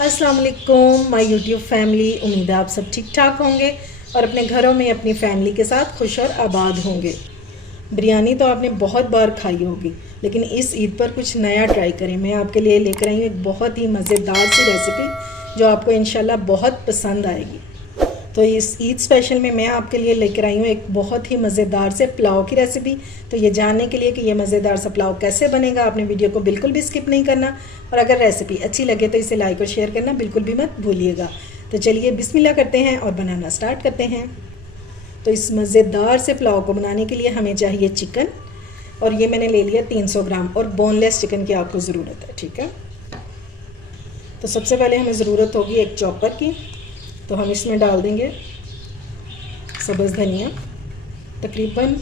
अस्सलाम वालेकुम my YouTube family. उम्मीद है आप सब ठीक ठाक होंगे और अपने घरों में अपनी फैमिली के साथ खुश और आबाद होंगे। बिरयानी तो आपने बहुत बार खाई होगी, लेकिन इस ईद पर कुछ नया ट्राई करें। मैं आपके लिए लेकर आई हूँ एक बहुत ही मज़ेदार सी रेसिपी जो आपको इंशाल्लाह बहुत पसंद आएगी। तो इस ईद स्पेशल में मैं आपके लिए लेकर आई हूँ एक बहुत ही मज़ेदार से पुलाव की रेसिपी। तो ये जानने के लिए कि ये मज़ेदार सा पुलाव कैसे बनेगा, आपने वीडियो को बिल्कुल भी स्किप नहीं करना। और अगर रेसिपी अच्छी लगे तो इसे लाइक और शेयर करना बिल्कुल भी मत भूलिएगा। तो चलिए बिस्मिल्लाह करते हैं और बनाना स्टार्ट करते हैं। तो इस मज़ेदार से पुलाव को बनाने के लिए हमें चाहिए चिकन, और ये मैंने ले लिया 300 ग्राम, और बोनलेस चिकन की आपको ज़रूरत है। ठीक है, तो सबसे पहले हमें ज़रूरत होगी एक चॉपर की। तो हम इसमें डाल देंगे सब्ज़ धनिया, तकरीबन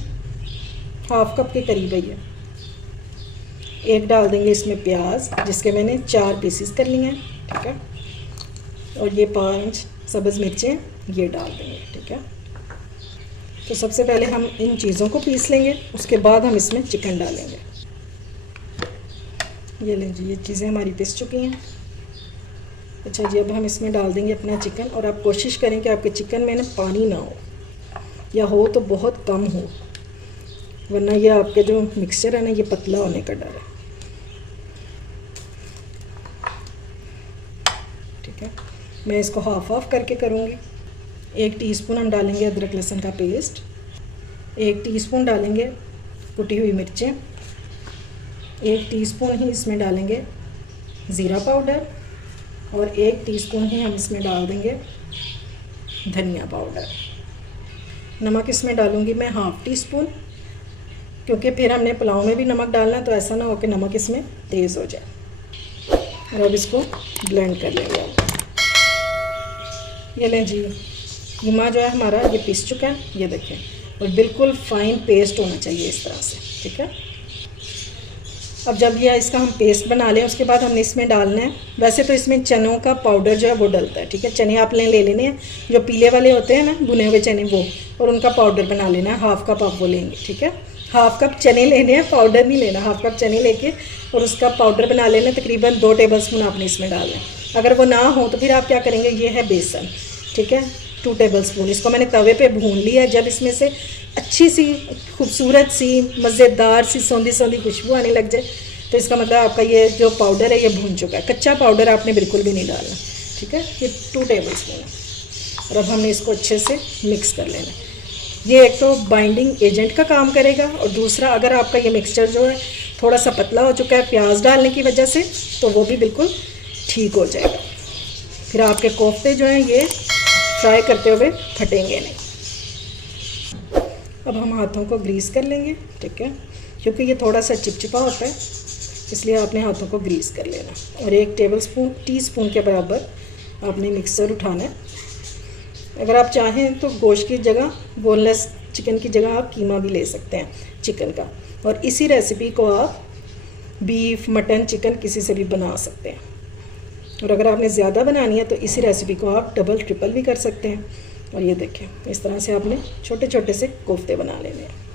हाफ कप के करीब है ये। एक डाल देंगे इसमें प्याज, जिसके मैंने 4 पीसेस कर लिए हैं। ठीक है, और ये 5 सब्ज़ मिर्चें ये डाल देंगे। ठीक है, तो सबसे पहले हम इन चीज़ों को पीस लेंगे, उसके बाद हम इसमें चिकन डालेंगे। ये लें जी, ये चीज़ें हमारी पीस चुकी हैं। अच्छा जी, अब हम इसमें डाल देंगे अपना चिकन, और आप कोशिश करें कि आपके चिकन में ना पानी ना हो, या हो तो बहुत कम हो, वरना ये आपके जो मिक्सचर है ना ये पतला होने का डर है। ठीक है, मैं इसको हाफ ऑफ करके करूँगी। 1 टीस्पून हम डालेंगे अदरक लहसुन का पेस्ट, 1 टीस्पून डालेंगे कुटी हुई मिर्चें, 1 टीस्पून ही इसमें डालेंगे ज़ीरा पाउडर, और 1 टीस्पून ही हम इसमें डाल देंगे धनिया पाउडर। नमक इसमें डालूंगी मैं हाफ टीस्पून, क्योंकि फिर हमने पुलाव में भी नमक डालना, तो ऐसा ना हो कि नमक इसमें तेज़ हो जाए। और अब इसको ब्लेंड कर लेंगे। ये लें जी, कीमा जो है हमारा ये पिस चुका है, ये देखें, और बिल्कुल फाइन पेस्ट होना चाहिए इस तरह से। ठीक है, अब जब ये इसका हम पेस्ट बना लें, उसके बाद हमने इसमें डालना है, वैसे तो इसमें चनों का पाउडर जो है वो डलता है। ठीक है, चने आपने ले लेने हैं, जो पीले वाले होते हैं ना, भुने हुए चने, वो, और उनका पाउडर बना लेना है। हाफ कप आप वो लेंगे। ठीक है, हाफ कप चने लेने हैं, पाउडर नहीं लेना। हाफ कप चने लेके और उसका पाउडर बना लेना। तकरीबन 2 टेबलस्पून आपने इसमें डालना है। अगर वो ना हो तो फिर आप क्या करेंगे, ये है बेसन। ठीक है, 2 टेबलस्पून, इसको मैंने तवे पे भून लिया है। जब इसमें से अच्छी सी खूबसूरत सी मज़ेदार सी सौंधी सौंधी खुशबू आने लग जाए, तो इसका मतलब आपका ये जो पाउडर है ये भून चुका है। कच्चा पाउडर आपने बिल्कुल भी नहीं डालना। ठीक है, ये 2 टेबलस्पून है, और अब हमने इसको अच्छे से मिक्स कर लेना है। ये एक तो बाइंडिंग एजेंट का काम करेगा, और दूसरा अगर आपका ये मिक्सचर जो है थोड़ा सा पतला हो चुका है प्याज डालने की वजह से, तो वो भी बिल्कुल ठीक हो जाएगा। फिर आपके कोफ्ते जो हैं ये फ्राई करते हुए फटेंगे नहीं। अब हम हाथों को ग्रीस कर लेंगे। ठीक है, क्योंकि ये थोड़ा सा चिपचिपा होता है, इसलिए आपने हाथों को ग्रीस कर लेना। और 1 टीस्पून के बराबर आपने मिक्सर उठाना है। अगर आप चाहें तो गोश्त की जगह, बोनलेस चिकन की जगह आप कीमा भी ले सकते हैं चिकन का, और इसी रेसिपी को आप बीफ, मटन, चिकन किसी से भी बना सकते हैं। और अगर आपने ज़्यादा बनानी है तो इसी रेसिपी को आप डबल ट्रिपल भी कर सकते हैं। और ये देखें, इस तरह से आपने छोटे छोटे से कोफ्ते बना लेने हैं।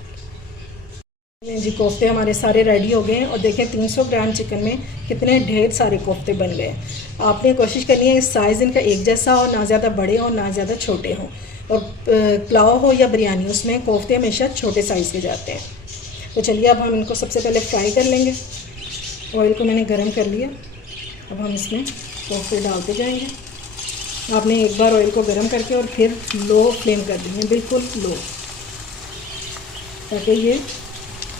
जी, कोफ्ते हमारे सारे रेडी हो गए हैं, और देखें 300 ग्राम चिकन में कितने ढेर सारे कोफ्ते बन गए हैं। आपने कोशिश करनी है साइज़ इनका एक जैसा हो, ना ज़्यादा बड़े हो ना ज़्यादा छोटे हों। और पुलाव हो या बिरयानी, उसमें कोफ्ते हमेशा छोटे साइज़ के जाते हैं। तो चलिए अब हम इनको सबसे पहले फ्राई कर लेंगे। ऑयल को मैंने गर्म कर लिया, अब हम इसमें कोफ्ते डालते जाएंगे। आपने एक बार ऑयल को गर्म करके और फिर लो फ्लेम कर दी है, बिल्कुल लो, ताकि ये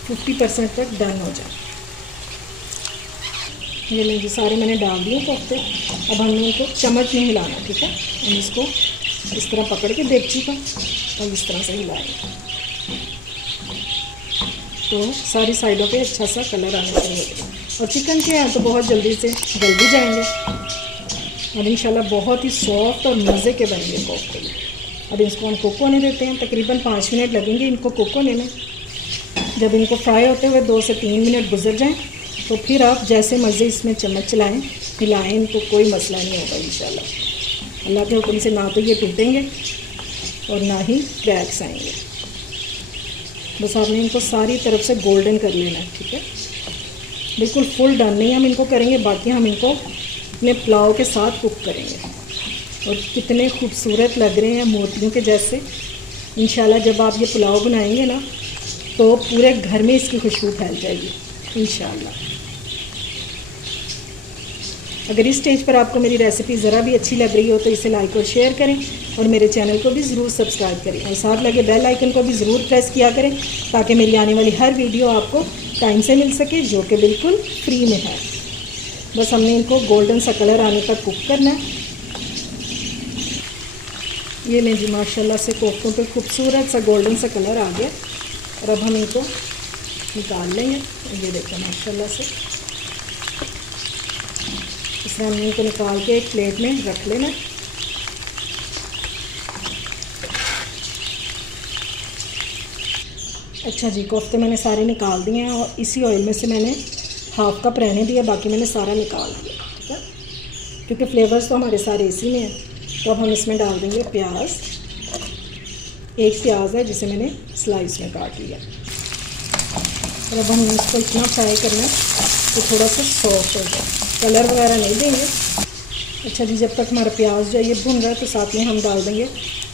50% तक डन हो जाए। ये लेंगे सारे मैंने डाल दिए कोफ्ते। अब हमने इनको चम्मच में हिलाना। ठीक है, हम इसको इस तरह पकड़ के देगची का और इस तरह से हिलाएंगे, तो सारी साइडों पे अच्छा सा कलर आने चाहिए। और चिकन के हैं तो बहुत जल्दी से गल भी जाएंगे, और इंशाल्लाह बहुत ही सॉफ्ट और मज़े के बनेंगे कोफ्ते। अब इसको हम कुक होने देते हैं। तकरीबन 5 मिनट लगेंगे इनको कुक होने में। जब इनको फ्राई होते हुए 2 से 3 मिनट गुजर जाएं, तो फिर आप जैसे मर्ज़ी इसमें चम्मच चलाएं, हिलाएं, इनको कोई मसला नहीं होगा इंशाल्लाह। अल्लाह के हुक्म से ना तो ये टूटेंगे और ना ही क्रैक्स आएंगे। बस आपने इनको सारी तरफ से गोल्डन कर लेना है। ठीक है, बिल्कुल फुल डन नहीं हम इनको करेंगे, बाकी हम इनको अपने पुलाव के साथ कुक करेंगे। और कितने खूबसूरत लग रहे हैं, मोतियों के जैसे। इंशाल्लाह जब आप ये पुलाव बनाएंगे ना तो पूरे घर में इसकी खुशबू फैल जाएगी इंशाल्लाह। अगर इस स्टेज पर आपको मेरी रेसिपी ज़रा भी अच्छी लग रही हो तो इसे लाइक और शेयर करें और मेरे चैनल को भी ज़रूर सब्सक्राइब करें और साथ लगे बेल आइकन को भी ज़रूर प्रेस किया करें ताकि मेरी आने वाली हर वीडियो आपको टाइम से मिल सके, जो कि बिल्कुल फ्री में है। बस हमने इनको गोल्डन सा कलर आने तक कुक करना है। ये लें जी, माशाल्लाह से कोफ्तों पे खूबसूरत सा गोल्डन सा कलर आ गया और अब हम इनको निकाल लेंगे। ये देखो माशाल्लाह से इस तरह हमने इनको निकाल के एक प्लेट में रख लेना। अच्छा जी, कोफ्ते मैंने सारे निकाल दिए हैं और इसी ऑयल में से मैंने हाफ कप रहने दिया, बाकी मैंने सारा निकाल दिया, ठीक है, क्योंकि फ्लेवर्स तो हमारे सारे इसी में हैं। तो अब हम इसमें डाल देंगे प्याज। एक प्याज है जिसे मैंने स्लाइस में काट लिया और अब हम इसको इतना फ्राई करना है तो थोड़ा सा सॉफ्ट हो जाए, कलर वगैरह नहीं देंगे। अच्छा जी, जब तक हमारा प्याज जो है ये भुन रहा है तो साथ में हम डाल देंगे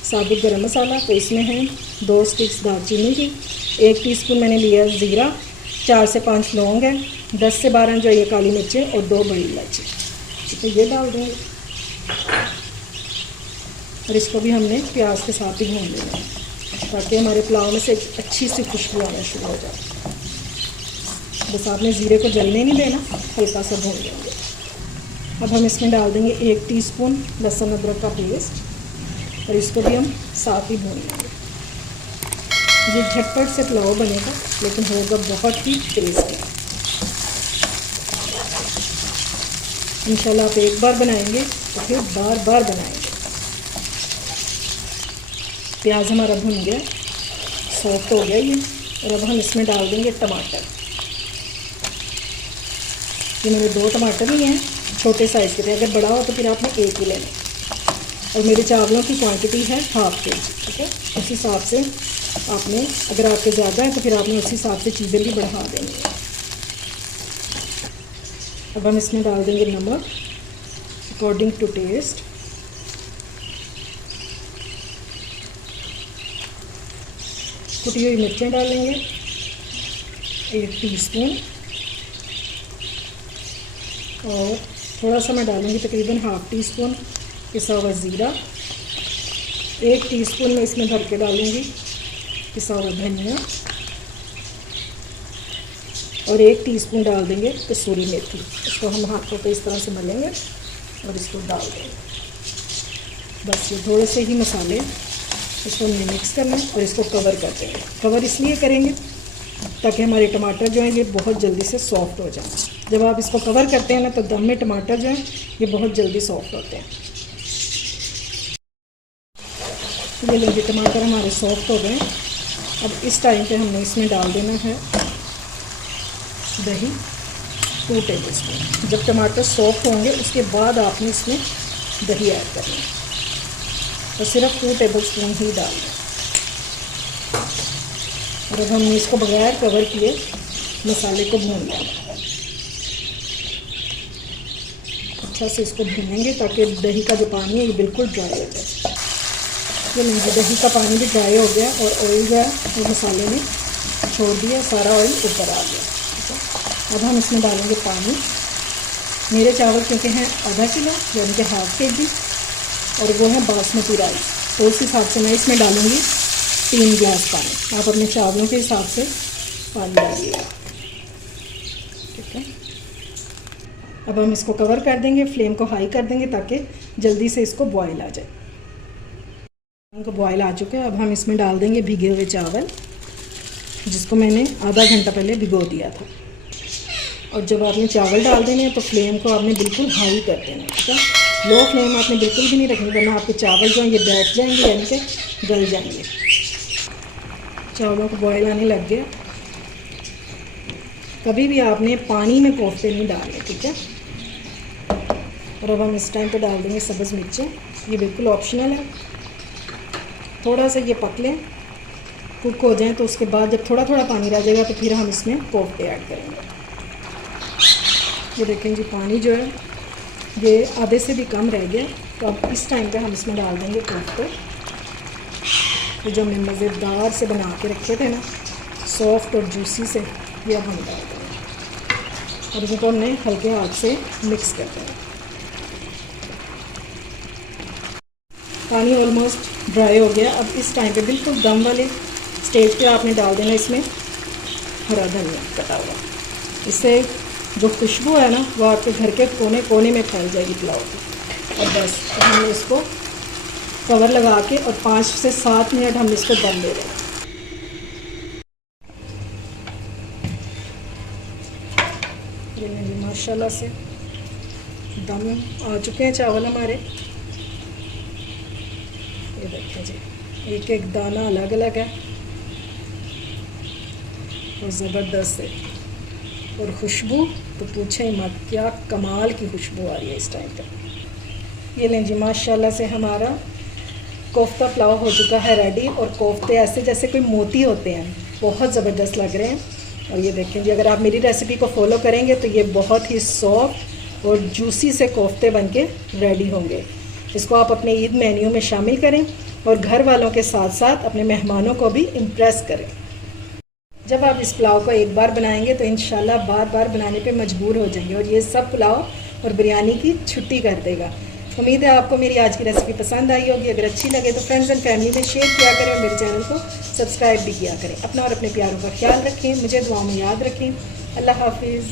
साबुत गरम मसाला। तो इसमें है 2 स्टिक्स दालचीनी की, 1 टीस्पून मैंने लिया ज़ीरा, 4 से 5 लौंग है, 10 से 12 जो ये काली मिर्चें और 2 बड़ी इलायची, तो ये डाल देंगे और इसको भी हमने प्याज के साथ ही भून लेना है ताकि हमारे पुलाव में से एक अच्छी सी खुशबू आना शुरू हो जाए। बस आपने ज़ीरे को जलने नहीं देना, हल्का सा भून लेंगे। अब हम इसमें डाल देंगे 1 टीस्पून लहसुन अदरक का पेस्ट और इसको भी हम साथ ही भून लेंगे। ये झटपट से पुलाव बनेगा लेकिन होगा बहुत ही टेस्टी। इंशाल्लाह आप एक बार बनाएंगे तो फिर बार बार बनाएंगे। प्याज हमारा भुन गया, सॉफ्ट हो गया ये, और अब हम इसमें डाल देंगे टमाटर। ये मैंने 2 टमाटर लिए हैं, छोटे साइज़ के थे, अगर बड़ा हो तो फिर आपने 1 ही लेना। और मेरे चावलों की क्वांटिटी है ½ kg, ठीक है। उस हिसाब से आपने, अगर आपके ज़्यादा है तो फिर आपने उस हिसाब से चीज़ें भी बढ़ा देंगी। अब हम इसमें डाल देंगे नमक अकॉर्डिंग टू टेस्ट। कुटी हुई मिर्चें डालेंगे 1 टीस्पून और थोड़ा सा मैं डालूँगी तकरीबन ½ टीस्पून पिसा हुआ ज़ीरा, 1 टीस्पून मैं इसमें भर के डालूँगी पिसा हुआ धनिया और 1 टीस्पून डाल देंगे कसूरी मेथी। इसको हम हाथों पे इस तरह से मलेंगे और इसको डाल देंगे। बस ये थोड़े से ही मसाले, इसको हमने मिक्स करना है और इसको कवर कर देंगे। कवर इसलिए करेंगे ताकि हमारे टमाटर जो हैं ये बहुत जल्दी से सॉफ्ट हो जाए। जब आप इसको कवर करते हैं ना तो दम में टमाटर जो हैं ये बहुत जल्दी सॉफ्ट होते हैं। ये लीजिए टमाटर हमारे सॉफ्ट हो गए। अब इस टाइम पे हमने इसमें डाल देना है दही 2 टेबलस्पून। जब टमाटर सॉफ्ट होंगे उसके बाद आपने इसमें दही ऐड करना है और सिर्फ 2 टेबलस्पून ही डालना है। और अब हमने इसको बगैर कवर किए मसाले को भून लिया। अच्छा से इसको भूनेंगे ताकि दही का जो पानी है ये बिल्कुल ड्राई हो जाए। ये लीजिए दही का पानी भी ड्राई हो गया और ऑयल जो है वो मसाले ने छोड़ दिया, सारा ऑयल ऊपर आ गया। अब हम इसमें डालेंगे पानी। मेरे चावल क्योंकि हैं आधा किलो यानी कि ½ kg और वो है बासमती राइस, तो उस हिसाब से मैं इसमें डालूँगी 3 गिलास पानी। आप अपने चावलों के हिसाब से पानी डालिएगा, ठीक है। अब हम इसको कवर कर देंगे, फ्लेम को हाई कर देंगे ताकि जल्दी से इसको बॉयल आ जाए। इनको बॉयल आ चुके हैं। अब हम इसमें डाल देंगे भीगे हुए चावल जिसको मैंने आधा घंटा पहले भिगो दिया था। और जब आपने चावल डाल देने हैं तो फ्लेम को आपने बिल्कुल हाई कर देना है, ठीक है। लो फ्लेम आपने बिल्कुल भी नहीं रखनी, वरना आपके चावल जो हैं ये बैठ जाएंगे यानी कि गल जाएंगे। चावलों को बॉयल आने लग गया। कभी भी आपने पानी में कोफ्ते नहीं डालने, ठीक है। और अब हम इस टाइम पे डाल देंगे सब्ज़ मिर्चें, ये बिल्कुल ऑप्शनल है। थोड़ा सा ये पक लें, कुक हो जाए तो उसके बाद जब थोड़ा थोड़ा पानी रह जाएगा तो फिर हम इसमें कोफ्ते ऐड करेंगे। ये देखें जी पानी जो है ये आधे से भी कम रह गया। तो अब इस टाइम पे हम इसमें डाल देंगे कोफ्ते, तो जो हमने मज़ेदार से बना के रखे थे ना, सॉफ्ट और जूसी से, ये अब हम डाल देंगे और इनको हमने हल्के हाथ से मिक्स कर देंगे। पानी ऑलमोस्ट ड्राई हो गया। अब इस टाइम पे बिल्कुल दम वाले स्टेज पे आपने डाल देना इसमें हरा धनिया कटा हुआ। इससे जो खुशबू है ना वो आपके घर के कोने कोने में फैल जाएगी पुलाव की। और बस तो हमने इसको कवर लगा के और 5 से 7 मिनट हम इसको दम दे देंगे। ये माशाल्लाह से दम आ चुके हैं चावल हमारे। ये देखें जी, एक एक दाना अलग अलग है और ज़बरदस्त है। और खुशबू तो पूछें ही मत, क्या कमाल की खुशबू आ रही है इस टाइम पे। ये लें जी, माशाल्लाह से हमारा कोफ्ता पुलाव हो चुका है रेडी। और कोफ्ते ऐसे जैसे कोई मोती होते हैं, बहुत ज़बरदस्त लग रहे हैं। और ये देखें जी, अगर आप मेरी रेसिपी को फॉलो करेंगे तो ये बहुत ही सॉफ्ट और जूसी से कोफ्ते बनके रेडी होंगे। इसको आप अपने ईद मेन्यू में शामिल करें और घर वालों के साथ साथ अपने मेहमानों को भी इम्प्रेस करें। जब आप इस पुलाव को एक बार बनाएंगे तो इंशाल्लाह बार बार बनाने पे मजबूर हो जाएंगे और ये सब पुलाव और बिरयानी की छुट्टी कर देगा। उम्मीद है आपको मेरी आज की रेसिपी पसंद आई होगी। अगर अच्छी लगे तो फ्रेंड्स एंड फैमिली में शेयर किया करें और मेरे चैनल को सब्सक्राइब भी किया करें। अपना और अपने प्यारों का ख्याल रखें, मुझे दुआओं में याद रखें। अल्लाह हाफिज़।